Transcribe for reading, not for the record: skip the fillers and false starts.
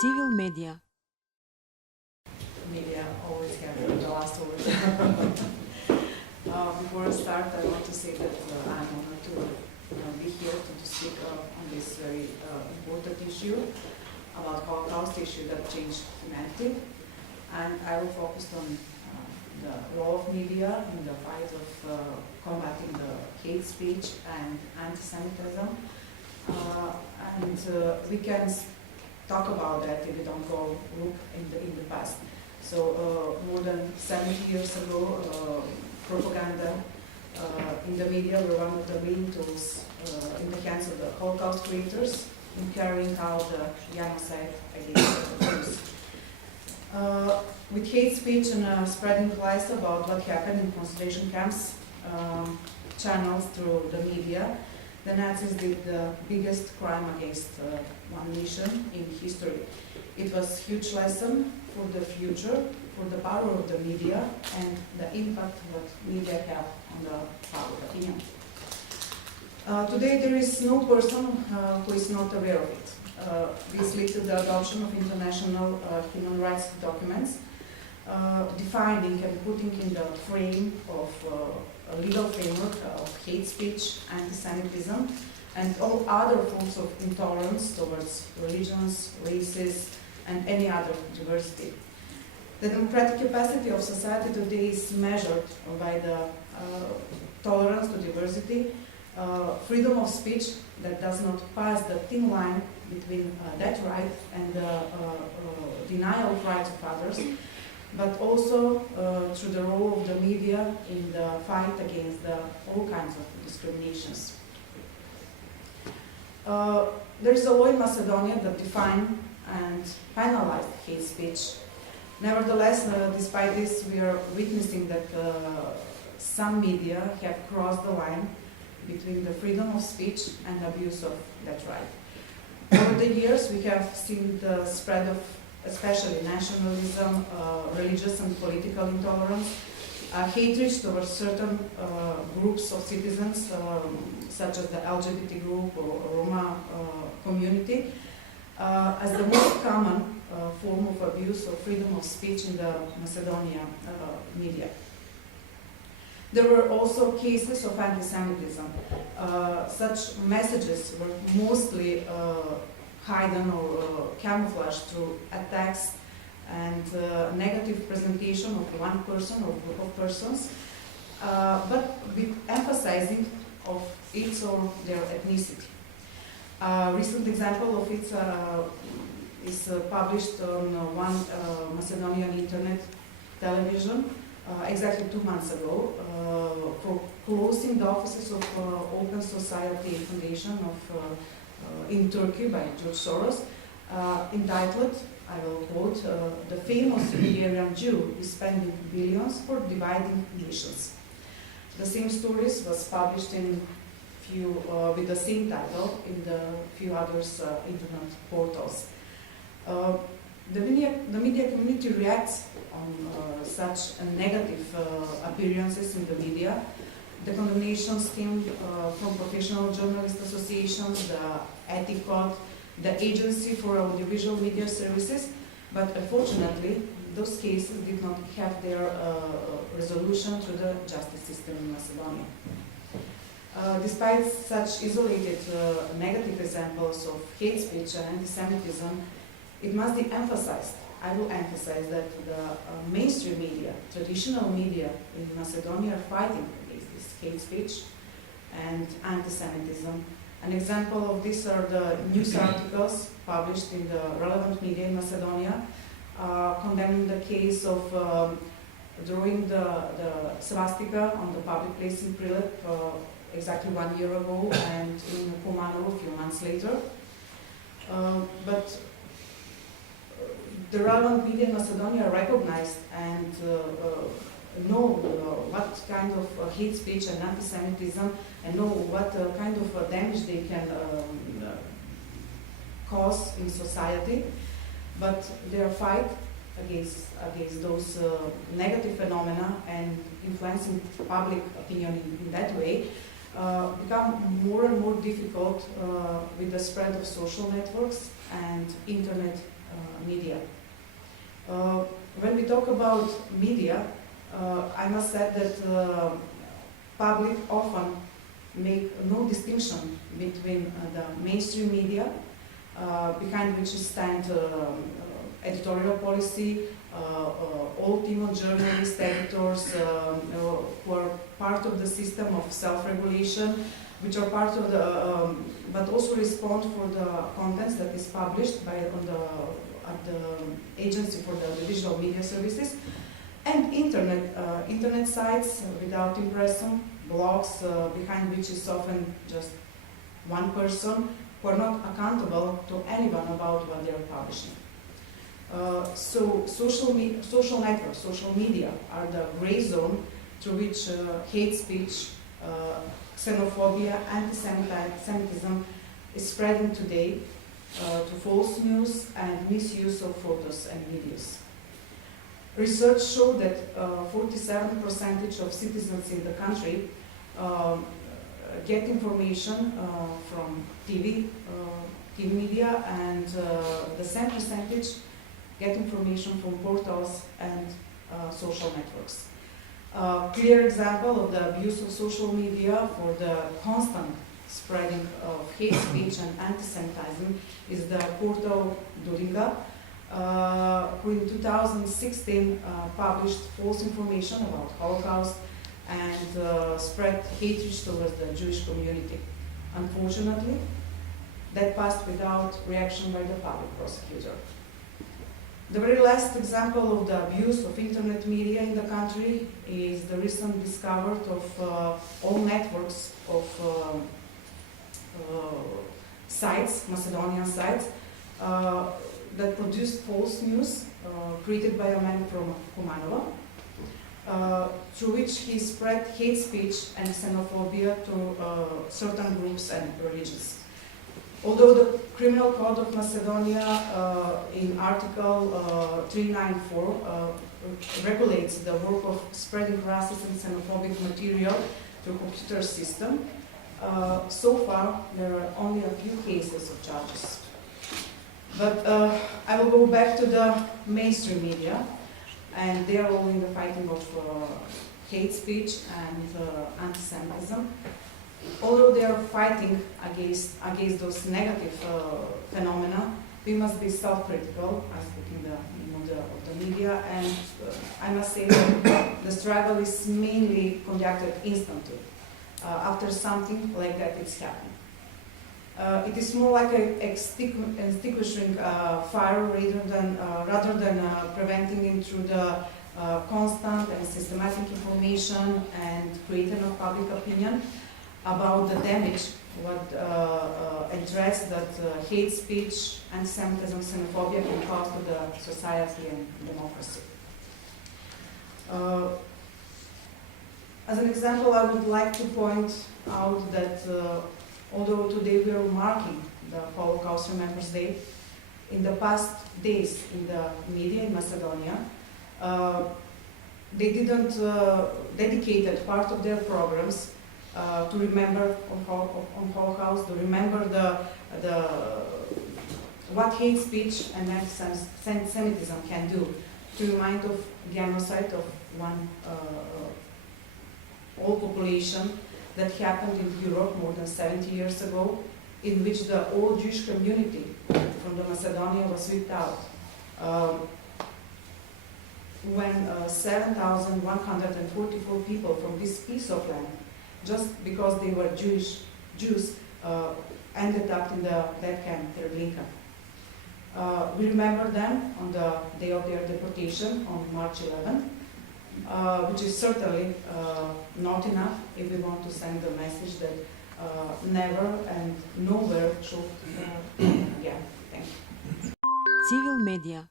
Civil Media. Media always have the last word. Before I start, I want to say that I'm honored to be here to speak on this very important issue about Holocaust issue that changed humanity. And I will focus on the role of media in the fight of combating the hate speech and anti-Semitism. We can talk about that if we don't go look in the past. So more than 70 years ago, propaganda in the media were one of the main tools in the hands of the Holocaust creators in carrying out the genocide against the Jews. With hate speech and spreading lies about what happened in concentration camps channels through the media, the Nazis did the biggest crime against one nation in history. It was a huge lesson for the future, for the power of the media and the impact that media have on the public opinion. Today there is no person who is not aware of it. This led to the adoption of international human rights documents, defining and putting in the frame of a legal framework of hate speech, anti-Semitism, and all other forms of intolerance towards religions, races, and any other diversity. The democratic capacity of society today is measured by the tolerance to diversity, freedom of speech that does not pass the thin line between that right and the denial of rights of others, but also through the role of the media in the fight against all kinds of discriminations. There is a law in Macedonia that defines and penalizes hate speech. Nevertheless, despite this, we are witnessing that some media have crossed the line between the freedom of speech and abuse of that right. Over the years, we have seen the spread of especially nationalism, religious and political intolerance, hatred towards certain groups of citizens, such as the LGBT group or Roma community, as the most common form of abuse of freedom of speech in the Macedonia media. There were also cases of anti-Semitism. Such messages were mostly hidden or camouflaged through attacks and negative presentation of one person or group of persons, but with emphasizing of its or their ethnicity. A recent example of it is published on one Macedonian internet television exactly 2 months ago for closing the offices of Open Society Foundation in Turkey by George Soros, entitled, I will quote, "The famous Hungarian Jew is spending billions for dividing nations." The same stories was published in with the same title in the few other internet portals. The media community reacts on such negative appearances in the media. The condemnations came from Professional Journalist Association, the ETICOT, the Agency for Audiovisual Media Services, but unfortunately those cases did not have their resolution through the justice system in Macedonia. Despite such isolated negative examples of hate speech and anti-Semitism, it must be emphasized, I will emphasize that the mainstream media, traditional media in Macedonia are fighting against this hate speech and anti-Semitism. An example of this are the news articles published in the relevant media in Macedonia condemning the case of drawing the swastika on the public place in Prilep exactly 1 year ago and in Kumanovo a few months later. But the relevant media in Macedonia recognized and know what kind of hate speech and anti-Semitism and know what kind of damage they can cause in society, but their fight against those negative phenomena and influencing public opinion in that way become more and more difficult with the spread of social networks and internet media. When we talk about media, I must say that public often make no distinction between the mainstream media, behind which stand editorial policy, all team of journalists, editors who are part of the system of self-regulation, which are part of the, but also respond for the contents that is published by at the Agency for the Digital Media Services, and internet sites without impressum, blogs behind which is often just one person who are not accountable to anyone about what they are publishing. So social networks, social media are the gray zone through which hate speech, xenophobia, anti-Semitism is spreading today to false news and misuse of photos and videos. Research showed that 47% of citizens in the country get information from TV media, and the same percentage get information from portals and social networks. Clear example of the abuse of social media for the constant spreading of hate speech and anti-Semitism is the portal Duringa, who in 2016 published false information about Holocaust and spread hatred towards the Jewish community. Unfortunately, that passed without reaction by the public prosecutor. The very last example of the abuse of internet media in the country is the recent discovery of all networks of sites, Macedonian sites, that produced false news created by a man from Kumanova, through which he spread hate speech and xenophobia to certain groups and religions. Although the Criminal Code of Macedonia in Article 394 regulates the work of spreading racist and xenophobic material through computer system, so far there are only a few cases of charges. But I will go back to the mainstream media, and they are all in the fighting of hate speech and anti-Semitism. Although they are fighting against those negative phenomena, we must be self-critical, I speak in the of the media, and I must say that the struggle is mainly conducted instantly, after something like that is happening. It is more like extinguishing fire rather than preventing it through the constant and systematic information and creating of public opinion about the damage and threats that hate speech, anti-Semitism, xenophobia can cause to the society and democracy. As an example, I would like to point out that although today we are marking the Holocaust Remembrance Day, in the past days in the media in Macedonia, they didn't dedicate part of their programs to remember on Holocaust, to remember what hate speech and anti-Semitism can do, to remind of genocide of one whole population that happened in Europe more than 70 years ago, in which the whole Jewish community from the Macedonia was wiped out. When 7,144 people from this piece of land, just because they were Jews, ended up in the death camp Treblinka. We remember them on the day of their deportation on March 11, which is certainly not enough if we want to send the message that never and nowhere should again. Thank you. Civil Media